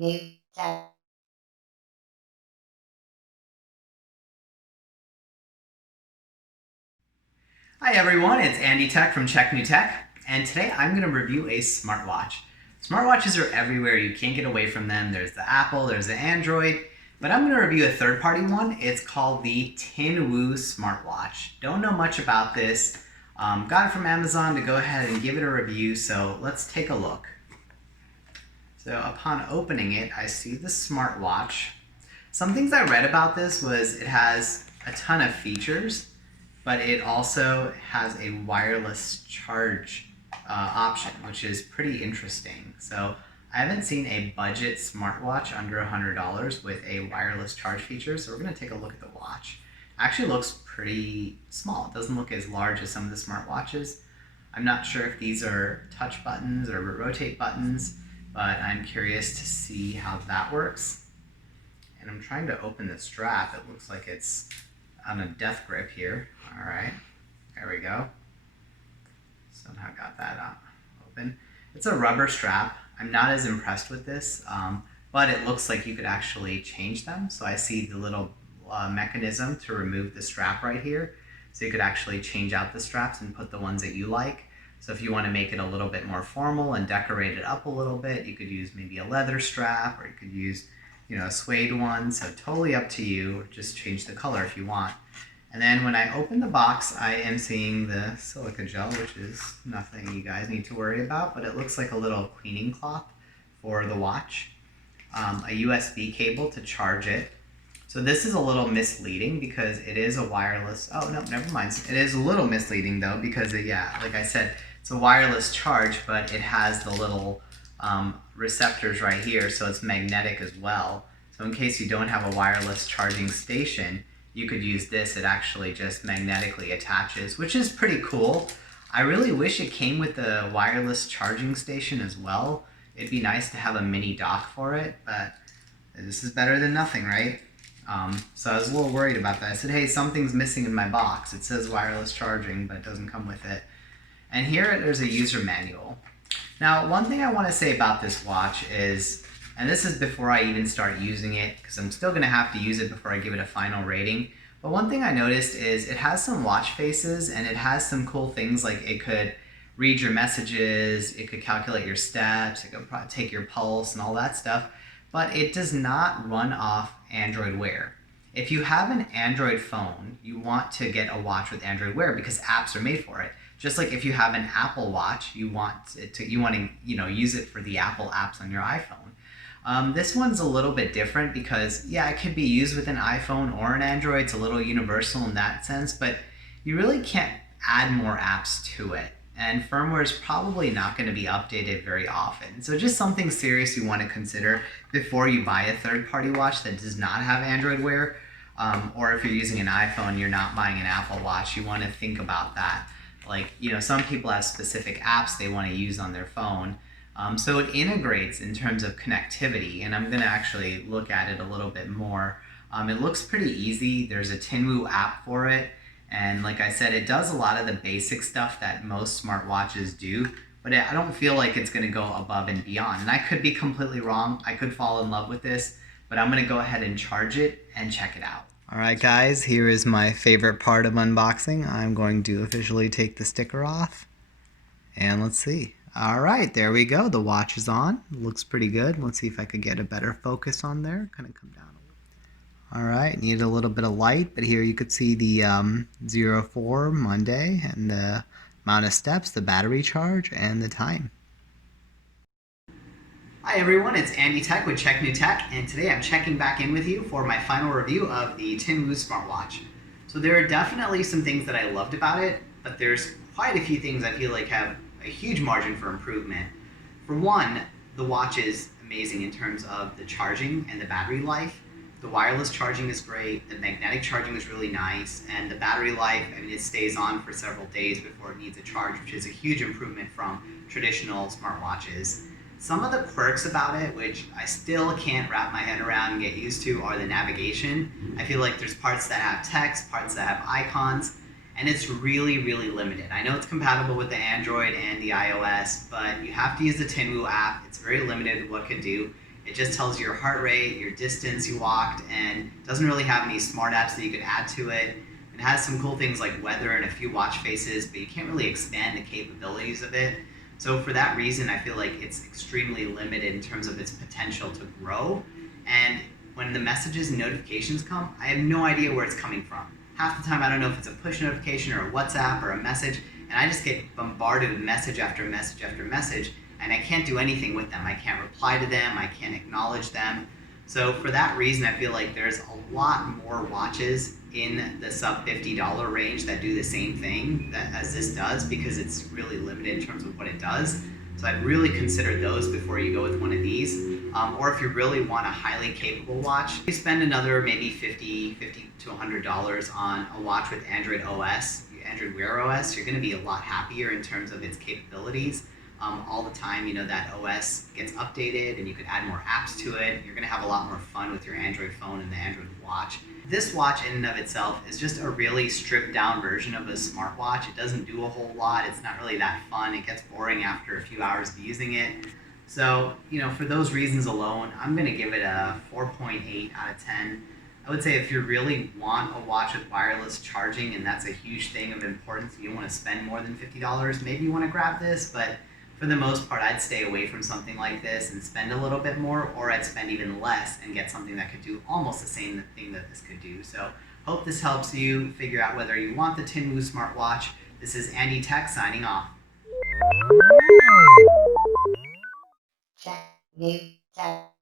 Hi everyone, it's Andy Tech from Check New Tech, and today I'm going to review a smartwatch. Smartwatches are everywhere, you can't get away from them. There's the Apple, there's the Android, but I'm going to review a third-party one. It's called the Tinwoo Smartwatch. Don't know much about this. Got it from Amazon to go ahead and give it a review, so let's take a look. So upon opening it, I see the smartwatch. Some things I read about this was it has a ton of features, but it also has a wireless charge option, which is pretty interesting. So I haven't seen a budget smartwatch under $100 with a wireless charge feature, so we're going to take a look at the watch. It actually looks pretty small. It doesn't look as large as some of the smartwatches. I'm not sure if these are touch buttons or rotate buttons, but I'm curious to see how that works. And I'm trying to open the strap. It looks like it's on a death grip here. All right, there we go. Somehow got that open. It's a rubber strap. I'm not as impressed with this, but it looks like you could actually change them. So I see the little mechanism to remove the strap right here. So you could actually change out the straps and put the ones that you like. So if you want to make it a little bit more formal and decorate it up a little bit, you could use maybe a leather strap, or you could use, a suede one. So totally up to you. Just change the color if you want. And then when I open the box, I am seeing the silica gel, which is nothing you guys need to worry about, but it looks like a little cleaning cloth for the watch. A USB cable to charge it. So this is a little misleading because it is a wireless, oh no, never mind. It is a little misleading though because like I said, it's a wireless charge, but it has the little receptors right here, so it's magnetic as well. So in case you don't have a wireless charging station, you could use this. It actually just magnetically attaches, which is pretty cool. I really wish it came with the wireless charging station as well. It'd be nice to have a mini dock for it, but this is better than nothing, right? So I was a little worried about that. I said, hey, something's missing in my box. It says wireless charging, but it doesn't come with it. And here there's a user manual. Now, one thing I want to say about this watch is, and this is before I even start using it, because I'm still going to have to use it before I give it a final rating. But one thing I noticed is it has some watch faces, and it has some cool things like it could read your messages, it could calculate your steps, it could take your pulse and all that stuff. But it does not run off Android Wear. If you have an Android phone, you want to get a watch with Android Wear because apps are made for it. Just like if you have an Apple Watch, you want to use it for the Apple apps on your iPhone. This one's a little bit different because, yeah, it could be used with an iPhone or an Android. It's a little universal in that sense, but you really can't add more apps to it. And firmware is probably not going to be updated very often. So just something serious you want to consider before you buy a third-party watch that does not have Android Wear. Or if you're using an iPhone, you're not buying an Apple Watch, you want to think about that. Like, some people have specific apps they want to use on their phone. So it integrates in terms of connectivity, and I'm going to actually look at it a little bit more. It looks pretty easy. There's a Tinwoo app for it. And like I said, it does a lot of the basic stuff that most smartwatches do, but I don't feel like it's going to go above and beyond. And I could be completely wrong. I could fall in love with this, but I'm going to go ahead and charge it and check it out. All right, guys, here is my favorite part of unboxing. I'm going to officially take the sticker off, and let's see. All right, there we go. The watch is on. Looks pretty good. Let's see if I could get a better focus on there. Kind of come down a little. All right, needed a little bit of light, but here you could see the 04 Monday and the amount of steps, the battery charge, and the time. Hi everyone, it's Andy Tech with Check New Tech, and today I'm checking back in with you for my final review of the Tinwoo Smartwatch. So there are definitely some things that I loved about it, but there's quite a few things I feel like have a huge margin for improvement. For one, the watch is amazing in terms of the charging and the battery life. The wireless charging is great, the magnetic charging is really nice, and the battery life, it stays on for several days before it needs a charge, which is a huge improvement from traditional smartwatches. Some of the quirks about it, which I still can't wrap my head around and get used to, are the navigation. I feel like there's parts that have text, parts that have icons, and it's really, really limited. I know it's compatible with the Android and the iOS, but you have to use the Tinwoo app. It's very limited what it can do. It just tells you your heart rate, your distance you walked, and doesn't really have any smart apps that you could add to it. It has some cool things like weather and a few watch faces, but you can't really expand the capabilities of it. So for that reason, I feel like it's extremely limited in terms of its potential to grow. And when the messages and notifications come, I have no idea where it's coming from. Half the time, I don't know if it's a push notification or a WhatsApp or a message, and I just get bombarded with message after message after message, and I can't do anything with them. I can't reply to them, I can't acknowledge them. So for that reason, I feel like there's a lot more watches in the sub $50 range that do the same thing as this does, because it's really limited in terms of what it does. So I'd really consider those before you go with one of these. Or if you really want a highly capable watch, you spend another maybe $50 to $100 on a watch with Android OS, Android Wear OS. You're going to be a lot happier in terms of its capabilities. All the time, you know, that OS gets updated and you can add more apps to it. You're going to have a lot more fun with your Android phone and the Android watch. This watch in and of itself is just a really stripped down version of a smartwatch. It doesn't do a whole lot. It's not really that fun. It gets boring after a few hours of using it. So, you know, for those reasons alone, I'm going to give it a 4.8 out of 10. I would say if you really want a watch with wireless charging, and that's a huge thing of importance, you don't want to spend more than $50, maybe you want to grab this, but for the most part, I'd stay away from something like this and spend a little bit more, or I'd spend even less and get something that could do almost the same thing that this could do. So hope this helps you figure out whether you want the Tinwoo Smartwatch. This is Andy Tech signing off. Check new tech.